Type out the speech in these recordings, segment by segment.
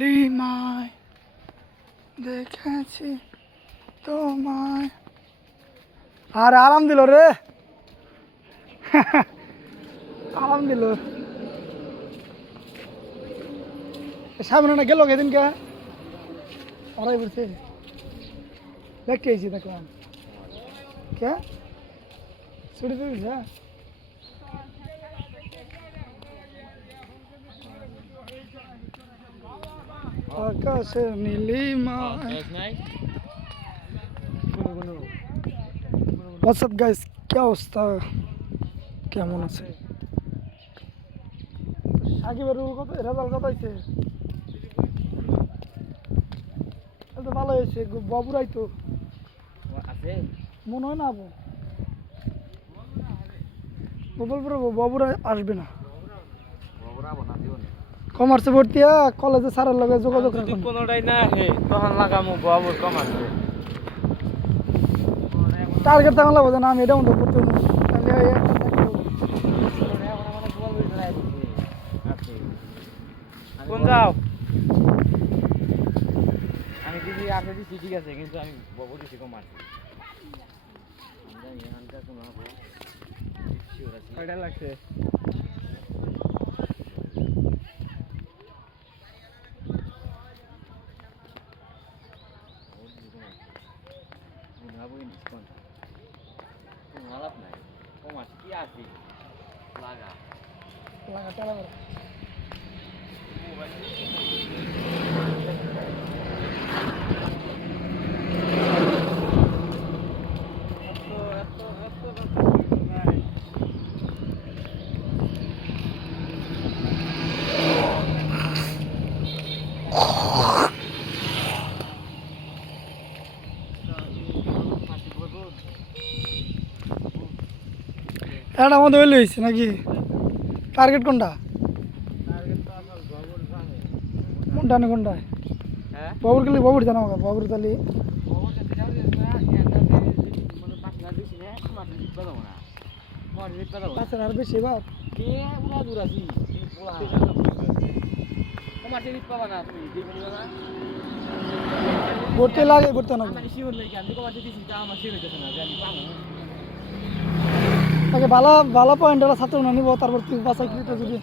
লিমায় দেখেছি তোমায়। আর আরাম দিল রে, আরাম দিল। সামনে না গেল সেদিনকে ওরাই বলছে দেখতে এসেছি, দেখলাম কে ছুটি দিয়েছে। আকাশের নীলিমায়। হোয়াটসঅ্যাপ গাইস, কি অবস্থা, কেমন আছে? সাকিবের রেজাল্ট কত হয়েছে? তো ভালো হয়েছে, বাবুরাই তো মনে হয় না। গোপালপুরে বাবুরা আসবে না। কমার্সে ভর্তি কলেজে স্যারের লগে যোগাযোগ রাখুন। কোনোটাই না আসে তখন লাগামো বাবুর কমার্সে। টার্গেট তখন লাগবো যে না আমি এটা মতো করতে কোন যাও? আমি দিদি আপনি দিচ্ছি ঠিক আছে, কিন্তু আমি বাবু দিচ্ছি কমার্সে। কয়টা লাগছে? কি আছে লাগা লাগা টাকা এটা আমাদের হইলে হয়েছে নাকি? টার্গেট কোনটা? ডানে কোনটায়? বাবুর গেলে বাবুর জানা হোক, বাবুর তালি আর বেশি এবার ভর্তি লাগে, ভর্তি না আগে ভালো ভালো পয়েন্ট ছাত্র না নিব, তারপর তুই বাসায় কৃত যদি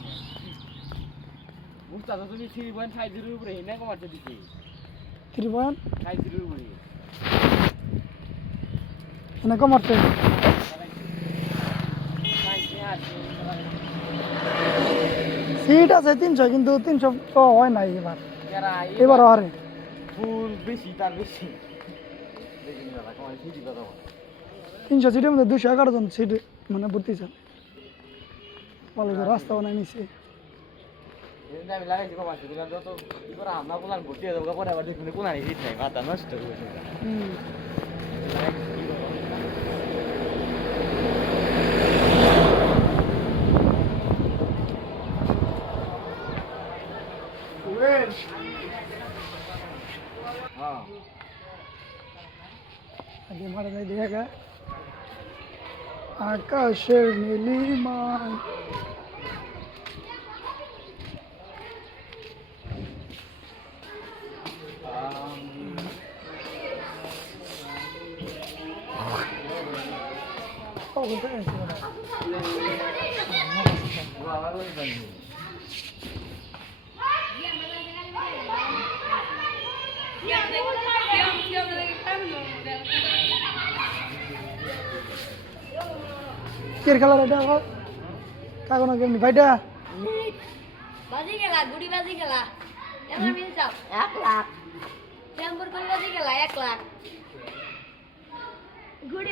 তুমি 3.50 উপরে হিনা কমার্সে দিছি 3.50 উপরে হিনা কমার্সে সিট আছে 300, কিন্তু 300 তো হয় নাই এবার। এবার আরে ফুল বেশি, তার বেশি 300 সিটের মধ্যে 211 জন সিট মানে ভর্তি ছিল। ভালো করে রাস্তা বানাই নিছে। আমি লাগাইছি কমার্সে দিলাম, যত কি করে আমরা কোনার ভর্তি হয়ে যাবো, পরে আবার দেখুন কোনার হিট নাই, মাথা নষ্ট হয়ে গেছে। আগে মারা যায় দেখা আকাশের নীলিমায়। কের খেলার এটা কাগজ না কেমনি ভাইটা বাজি খেলা, গুড়ি বাজি খেলা, এমন মিল যাও 1 লাখ, টেম্পর কোন বাজি খেলা 1 লাখ, গুড়ি